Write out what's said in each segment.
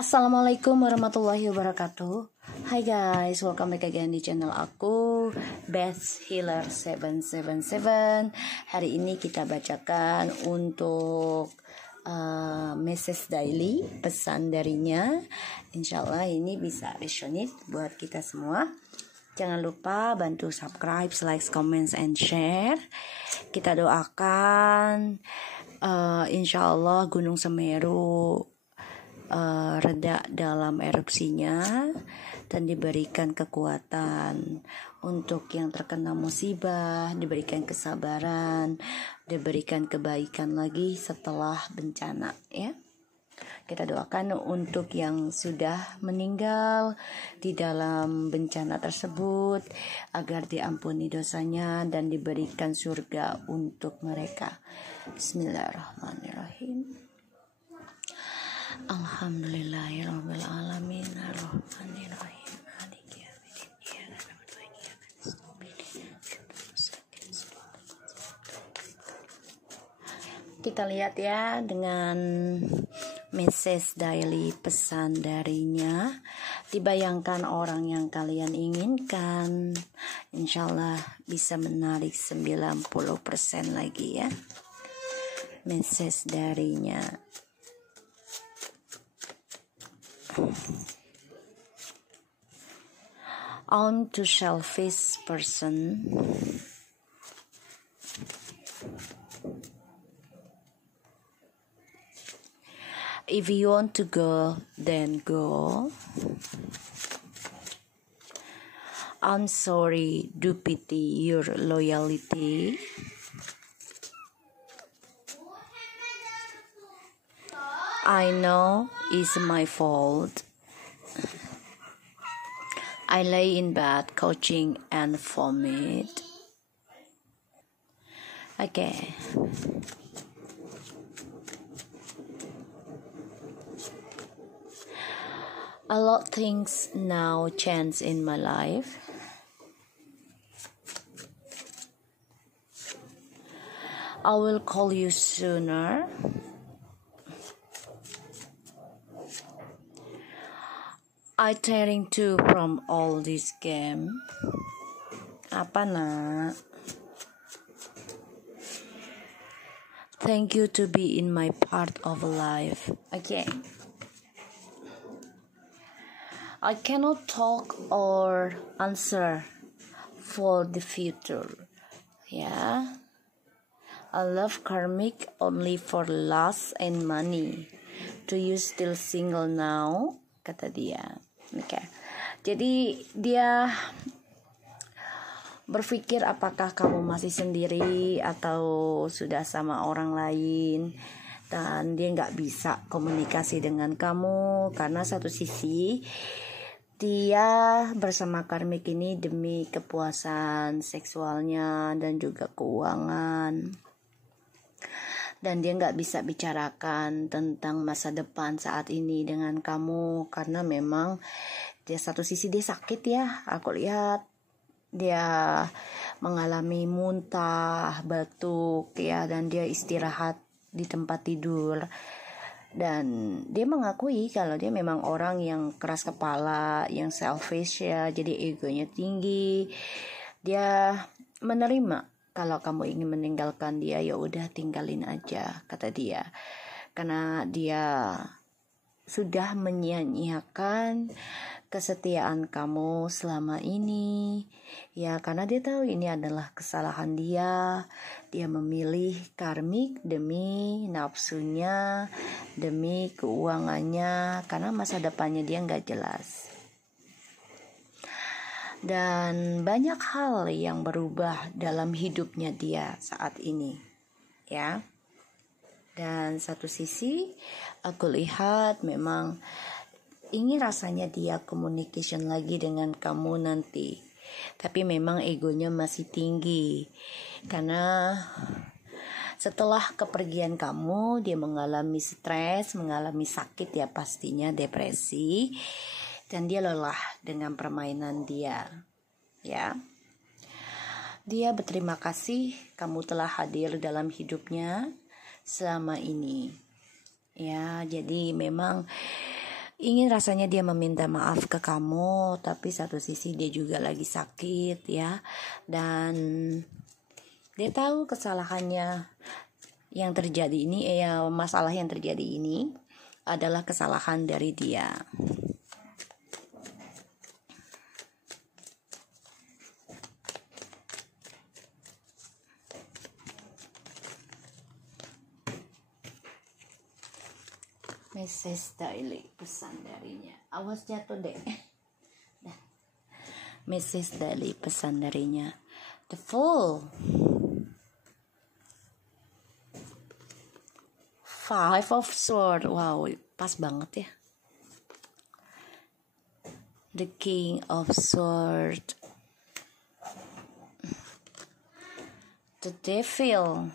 Assalamualaikum warahmatullahi wabarakatuh. Hai guys, welcome back again di channel aku, Beth Healer 777. Hari ini kita bacakan untuk message daily, pesan darinya. Insyaallah ini bisa resonate buat kita semua. Jangan lupa bantu subscribe, like, comments, and share. Kita doakan insyaallah Gunung Semeru reda dalam erupsinya dan diberikan kekuatan untuk yang terkena musibah, diberikan kesabaran, diberikan kebaikan lagi setelah bencana, ya. Kita doakan untuk yang sudah meninggal di dalam bencana tersebut agar diampuni dosanya dan diberikan surga untuk mereka. Bismillahirrahmanirrahim. Alhamdulillahirabbil alamin arrahmanirrahim maliki yaumiddin. Kita lihat ya dengan message daily, pesan darinya. Dibayangkan orang yang kalian inginkan, insyaallah bisa menarik 90% lagi ya. Message darinya. I'm too selfish person. If you want to go, then go. I'm sorry, do pity your loyalty. I know it's my fault. I lay in bed couching and vomit. Okay. A lot things now change in my life. I will call you sooner. I tearing too from all this game. Apa nak? Thank you to be in my part of life. Okay. I cannot talk or answer for the future. Yeah. I love karmic only for lust and money. Do you still single now? Kata dia. Oke. Jadi dia berpikir apakah kamu masih sendiri atau sudah sama orang lain, dan dia nggak bisa komunikasi dengan kamu karena satu sisi dia bersama karmik ini demi kepuasan seksualnya dan juga keuangan, dan dia nggak bisa bicarakan tentang masa depan saat ini dengan kamu karena memang dia satu sisi dia sakit ya. Aku lihat dia mengalami muntah, batuk ya, dan dia istirahat di tempat tidur. Dan dia mengakui kalau dia memang orang yang keras kepala, yang selfish ya, jadi egonya tinggi. Dia menerima kalau kamu ingin meninggalkan dia, ya udah tinggalin aja, kata dia. Karena dia sudah menyia-nyiakan kesetiaan kamu selama ini. Ya, karena dia tahu ini adalah kesalahan dia. Dia memilih karmik demi nafsunya, demi keuangannya, karena masa depannya dia nggak jelas. Dan banyak hal yang berubah dalam hidupnya dia saat ini, ya. Dan satu sisi aku lihat memang ingin rasanya dia communication lagi dengan kamu nanti, tapi memang egonya masih tinggi karena setelah kepergian kamu dia mengalami stres, mengalami sakit ya, pastinya depresi, dan dia lelah dengan permainan dia, ya. Dia berterima kasih kamu telah hadir dalam hidupnya selama ini, ya. Jadi memang ingin rasanya dia meminta maaf ke kamu, tapi satu sisi dia juga lagi sakit ya, dan dia tahu kesalahannya yang terjadi ini, masalah yang terjadi ini adalah kesalahan dari dia. Mrs. Daily, pesan darinya. Awas jatuh deh. Mrs. Daily, pesan darinya. The Fool. Five of Swords. Wow, pas banget ya. The King of Swords. The Devil.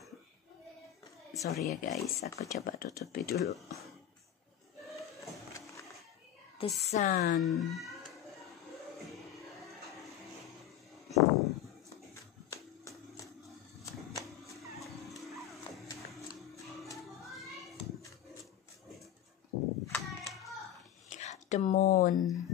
Sorry ya guys, aku coba tutupi dulu. The Sun. The Moon.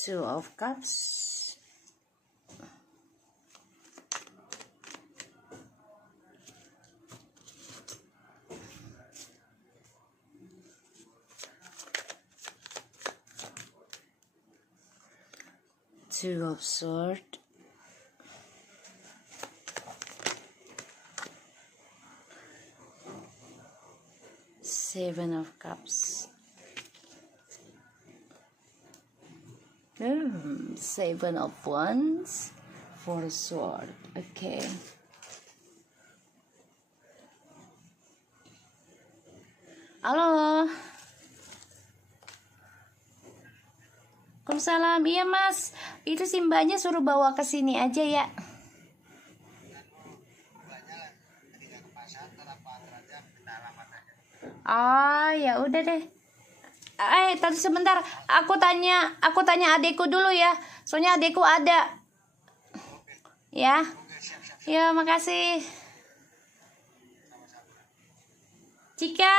Two of Cups. Two of Swords. Seven of Cups. Seven of Wands. Four of Swords. Okay. Halo. Waalaikumsalam. Iya mas, itu si mbaknya suruh bawa ke sini aja ya. Ah ya udah deh. Tadi sebentar, aku tanya adekku dulu ya. Soalnya adekku ada. Ya. Ya, makasih. Cika.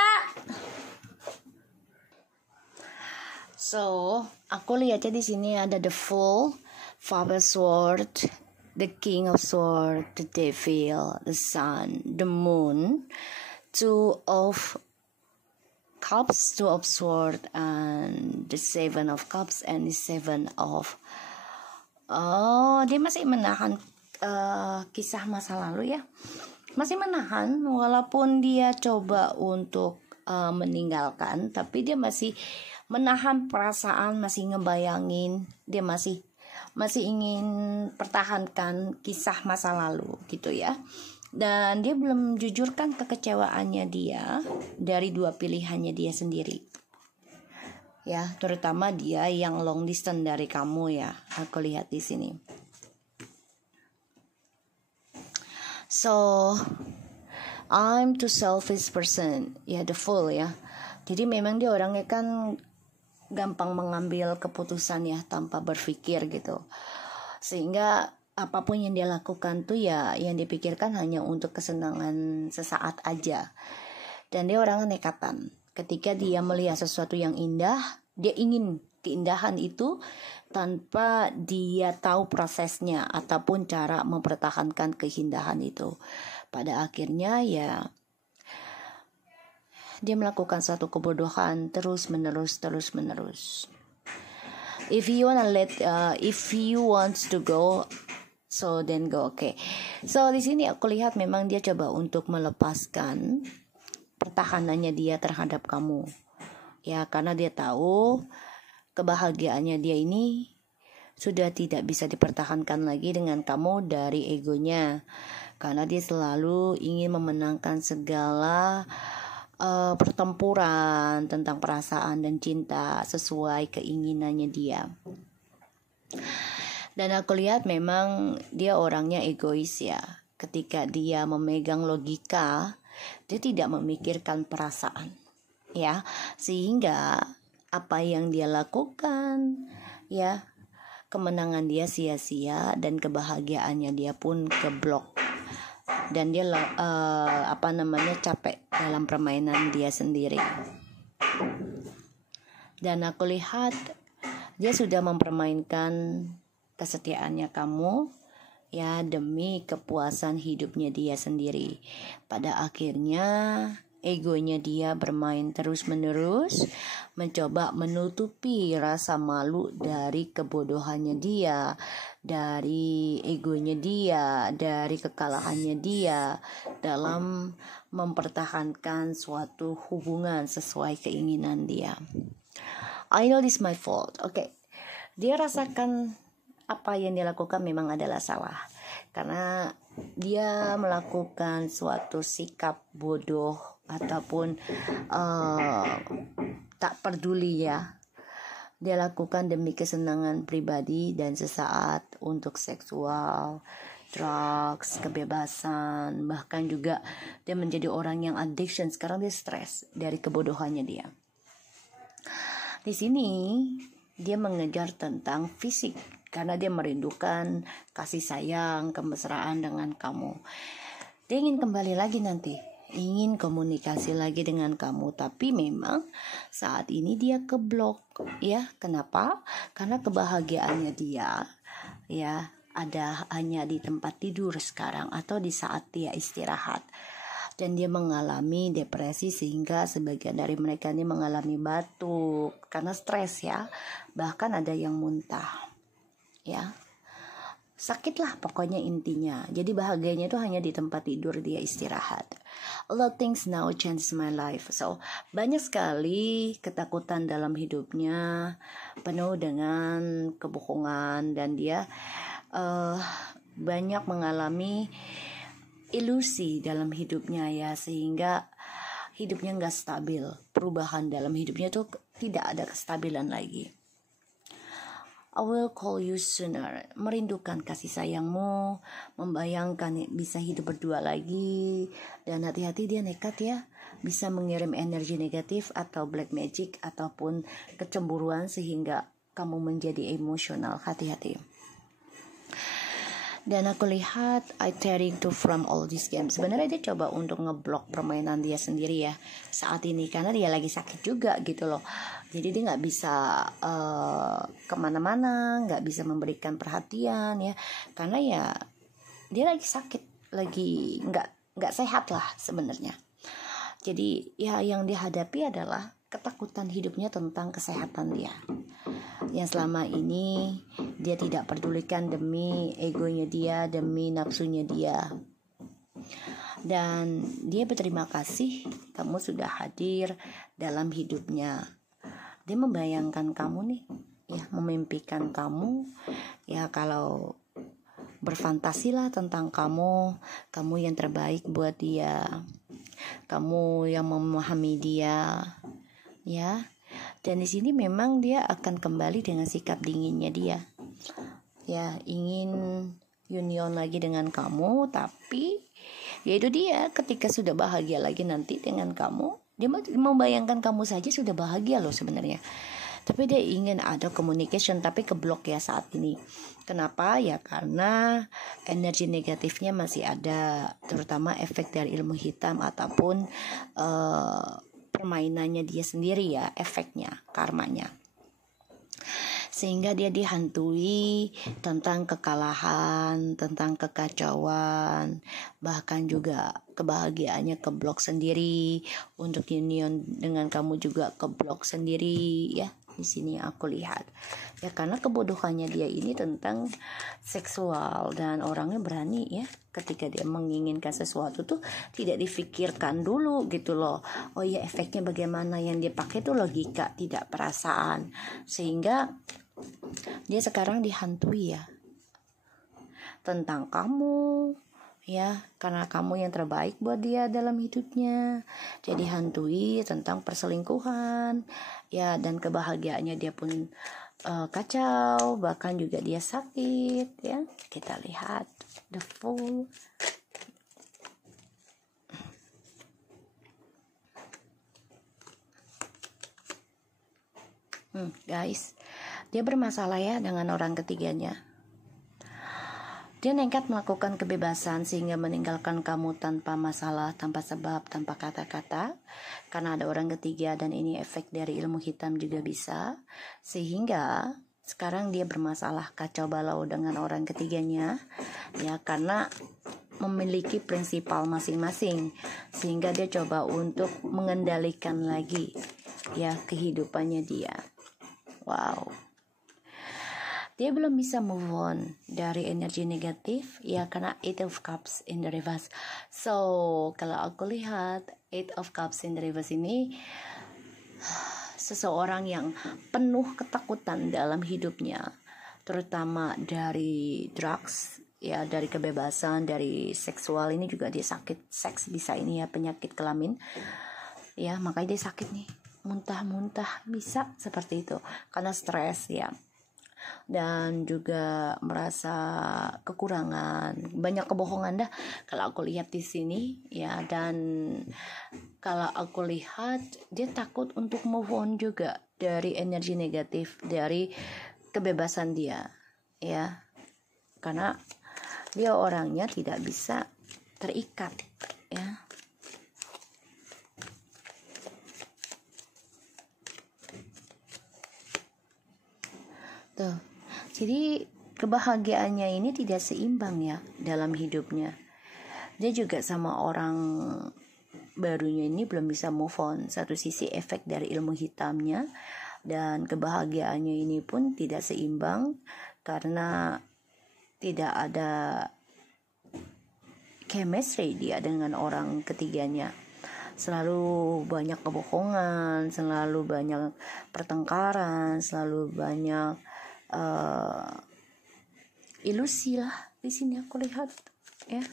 So, aku lihatnya di sini ada the Fool, Five of Swords, the King of Swords, the Devil, the Sun, the Moon, Two of Cups, Two of Swords, and the Seven of Cups, and the Seven of... Oh, dia masih menahan kisah masa lalu ya. Masih menahan, walaupun dia coba untuk meninggalkan, tapi dia masih menahan perasaan, masih ngebayangin, dia masih ingin pertahankan kisah masa lalu gitu ya. Dan dia belum jujurkan kekecewaannya dia dari dua pilihannya dia sendiri. Ya, terutama dia yang long distance dari kamu ya. Aku lihat di sini. So, I'm too selfish person. Ya, the Fool ya. Jadi memang dia orangnya kan gampang mengambil keputusan ya tanpa berpikir gitu. Sehingga apapun yang dia lakukan tuh ya yang dipikirkan hanya untuk kesenangan sesaat aja. Dan dia orangnya nekatan. Ketika dia melihat sesuatu yang indah, dia ingin keindahan itu tanpa dia tahu prosesnya ataupun cara mempertahankan keindahan itu. Pada akhirnya ya dia melakukan satu kebodohan terus menerus. If you wants to go, so then go. Okay. So di sini aku lihat memang dia coba untuk melepaskan pertahanannya dia terhadap kamu. Ya, karena dia tahu kebahagiaannya dia ini sudah tidak bisa dipertahankan lagi dengan kamu dari egonya. Karena dia selalu ingin memenangkan segala pertempuran tentang perasaan dan cinta sesuai keinginannya dia. Dan aku lihat memang dia orangnya egois ya. Ketika dia memegang logika, Dia tidak memikirkan perasaan, ya, sehingga apa yang dia lakukan, ya, kemenangan dia sia-sia dan kebahagiaannya dia pun keblok, dan dia capek dalam permainan dia sendiri. Dan aku lihat dia sudah mempermainkan kesetiaannya kamu, ya, demi kepuasan hidupnya dia sendiri. Pada akhirnya egonya dia bermain terus-menerus, mencoba menutupi rasa malu dari kebodohannya dia, dari egonya dia, dari kekalahannya dia dalam mempertahankan suatu hubungan sesuai keinginan dia. I know this my fault. Okay. Dia rasakan apa yang dia lakukan memang adalah salah, karena dia melakukan suatu sikap bodoh ataupun tak peduli, ya. Dia lakukan demi kesenangan pribadi dan sesaat untuk seksual, drugs, kebebasan, bahkan juga dia menjadi orang yang addiction. Sekarang dia stres dari kebodohannya dia. Di sini dia mengejar tentang fisik karena dia merindukan kasih sayang, kemesraan dengan kamu. Dia ingin kembali lagi nanti, ingin komunikasi lagi dengan kamu, tapi memang saat ini dia keblok, ya. Kenapa? Karena kebahagiaannya dia, ya, ada hanya di tempat tidur sekarang atau di saat dia istirahat. Dan dia mengalami depresi sehingga sebagian dari mereka ini mengalami batuk karena stres, ya. Bahkan ada yang muntah, ya. Sakitlah pokoknya intinya. Jadi bahagianya itu hanya di tempat tidur dia istirahat. A lot of things now change my life. So banyak sekali ketakutan dalam hidupnya, penuh dengan kebohongan, dan dia banyak mengalami ilusi dalam hidupnya, ya, sehingga hidupnya nggak stabil. Perubahan dalam hidupnya tuh tidak ada kestabilan lagi. I will call you sooner. Merindukan kasih sayangmu, membayangkan bisa hidup berdua lagi, dan hati-hati dia nekat, ya, bisa mengirim energi negatif atau black magic ataupun kecemburuan sehingga kamu menjadi emosional. Hati-hati. Dan aku lihat I tearing to from all these games. Sebenarnya dia coba untuk ngeblok permainan dia sendiri, ya, saat ini, karena dia lagi sakit juga gitu loh. Jadi dia nggak bisa kemana-mana, nggak bisa memberikan perhatian, ya, karena ya dia lagi sakit, lagi nggak sehat lah sebenarnya. Jadi ya yang dihadapi adalah ketakutan hidupnya tentang kesehatan dia, yang selama ini dia tidak pedulikan demi egonya dia, demi nafsunya dia. Dan dia berterima kasih kamu sudah hadir dalam hidupnya. Dia membayangkan kamu nih, ya, memimpikan kamu, ya, kalau berfantasilah tentang kamu yang terbaik buat dia, kamu yang memahami dia, ya. Dan di sini memang dia akan kembali dengan sikap dinginnya dia, ya, ingin union lagi dengan kamu, tapi yaitu dia ketika sudah bahagia lagi nanti dengan kamu, dia membayangkan kamu saja sudah bahagia loh sebenarnya, tapi dia ingin ada communication tapi keblok, ya, saat ini. Kenapa? Ya karena energi negatifnya masih ada, terutama efek dari ilmu hitam ataupun permainannya dia sendiri, ya, efeknya, karmanya, sehingga dia dihantui tentang kekalahan, tentang kekacauan, bahkan juga kebahagiaannya keblok sendiri. Untuk union dengan kamu juga keblok sendiri, ya. Di sini aku lihat, ya, karena kebodohannya dia ini tentang seksual, dan orangnya berani, ya, ketika dia menginginkan sesuatu tuh tidak difikirkan dulu gitu loh. Oh ya, efeknya bagaimana, yang dia pakai tuh logika, tidak perasaan, sehingga dia sekarang dihantui, ya, tentang kamu, ya, karena kamu yang terbaik buat dia dalam hidupnya. Jadi hantui tentang perselingkuhan, ya, dan kebahagiaannya dia pun kacau, bahkan juga dia sakit, ya. Kita lihat the Fool. Guys, dia bermasalah ya dengan orang ketiganya. Dia nekat melakukan kebebasan sehingga meninggalkan kamu tanpa masalah, tanpa sebab, tanpa kata-kata. Karena ada orang ketiga dan ini efek dari ilmu hitam juga bisa. Sehingga sekarang dia bermasalah kacau balau dengan orang ketiganya. Ya, karena memiliki prinsipal masing-masing. Sehingga dia coba untuk mengendalikan lagi ya kehidupannya dia. Wow. Dia belum bisa move on dari energi negatif ya karena Eight of Cups in the reverse. So kalau aku lihat Eight of Cups in the reverse ini seseorang yang penuh ketakutan dalam hidupnya, terutama dari drugs ya, dari kebebasan, dari seksual. Ini juga dia sakit seks, bisa ini ya penyakit kelamin ya, makanya dia sakit nih, muntah-muntah bisa seperti itu karena stres ya. Dan juga merasa kekurangan, banyak kebohongan dah kalau aku lihat di sini ya. Dan kalau aku lihat dia takut untuk move on juga dari energi negatif, dari kebebasan dia ya, karena dia orangnya tidak bisa terikat ya. Tuh. Jadi kebahagiaannya ini tidak seimbang ya dalam hidupnya. Dia juga sama orang barunya ini belum bisa move on. Satu sisi efek dari ilmu hitamnya, dan kebahagiaannya ini pun tidak seimbang karena tidak ada chemistry dia dengan orang ketiganya. Selalu banyak kebohongan, selalu banyak pertengkaran, selalu banyak ilusi lah di sini aku lihat ya.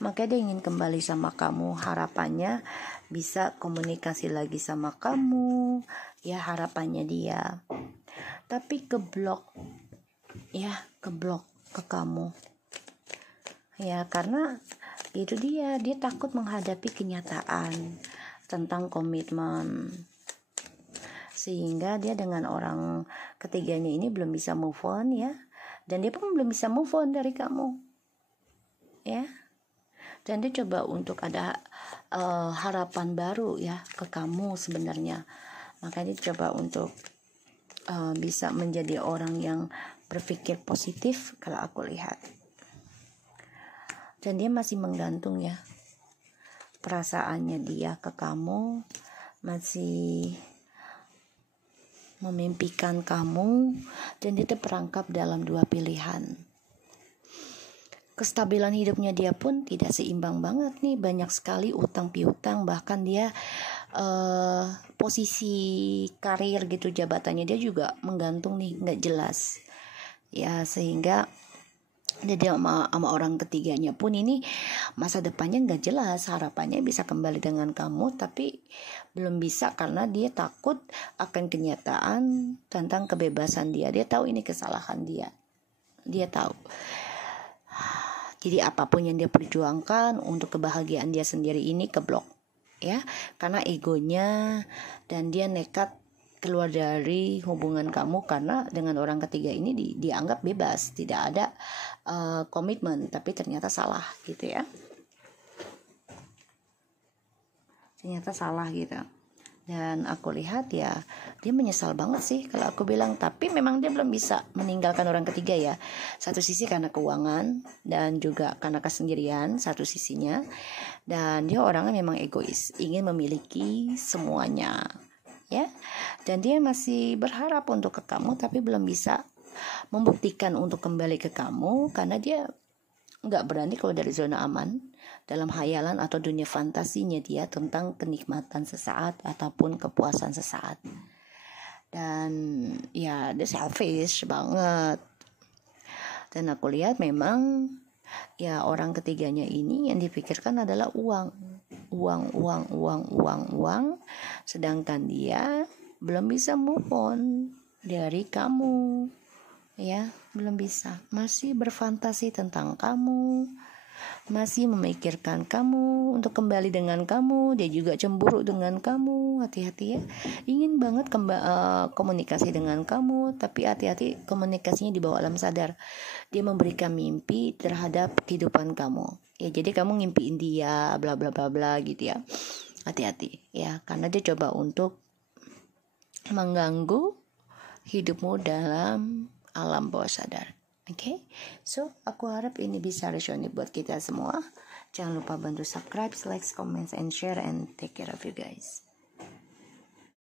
Makanya dia ingin kembali sama kamu, harapannya bisa komunikasi lagi sama kamu ya, harapannya dia. Tapi keblok ya, keblok ke kamu ya, karena itu dia takut menghadapi kenyataan tentang komitmen, sehingga dia dengan orang ketiganya ini belum bisa move on ya, dan dia pun belum bisa move on dari kamu ya. Dan dia coba untuk ada harapan baru ya ke kamu sebenarnya, makanya dia coba untuk bisa menjadi orang yang berpikir positif kalau aku lihat. Dan dia masih menggantung ya, perasaannya dia ke kamu masih memimpikan kamu, dan dia terperangkap dalam dua pilihan. Kestabilan hidupnya dia pun tidak seimbang banget nih, banyak sekali utang piutang, bahkan dia posisi karir gitu, jabatannya dia juga menggantung nih, nggak jelas ya, sehingga dia sama orang ketiganya pun ini masa depannya nggak jelas, harapannya bisa kembali dengan kamu tapi belum bisa karena dia takut akan kenyataan tentang kebebasan dia. Dia tahu ini kesalahan dia tahu. Jadi apapun yang dia perjuangkan untuk kebahagiaan dia sendiri ini keblok ya, karena egonya, dan dia nekat keluar dari hubungan kamu karena dengan orang ketiga ini dianggap bebas, tidak ada komitmen, tapi ternyata salah gitu ya, ternyata salah gitu. Dan aku lihat ya dia menyesal banget sih kalau aku bilang, tapi memang dia belum bisa meninggalkan orang ketiga ya. Satu sisi karena keuangan dan juga karena kesendirian satu sisinya, dan dia orangnya memang egois, ingin memiliki semuanya ya. Dan dia masih berharap untuk ke kamu tapi belum bisa membuktikan untuk kembali ke kamu karena dia nggak berani keluar dari zona aman dalam hayalan atau dunia fantasinya dia tentang kenikmatan sesaat ataupun kepuasan sesaat. Dan ya dia selfish banget. Dan aku lihat memang ya orang ketiganya ini yang dipikirkan adalah uang, sedangkan dia belum bisa move on dari kamu ya, belum bisa, masih berfantasi tentang kamu, masih memikirkan kamu untuk kembali dengan kamu. Dia juga cemburu dengan kamu. Hati-hati ya. Ingin banget komunikasi dengan kamu, tapi hati-hati komunikasinya di bawah alam sadar. Dia memberikan mimpi terhadap kehidupan kamu. Ya, jadi kamu ngimpiin dia, bla bla bla bla gitu ya. Hati-hati ya, karena dia coba untuk mengganggu hidupmu dalam alam bawah sadar. Oke, so aku harap ini bisa resonate buat kita semua. Jangan lupa bantu subscribe, like, comment, and share, and take care of you guys.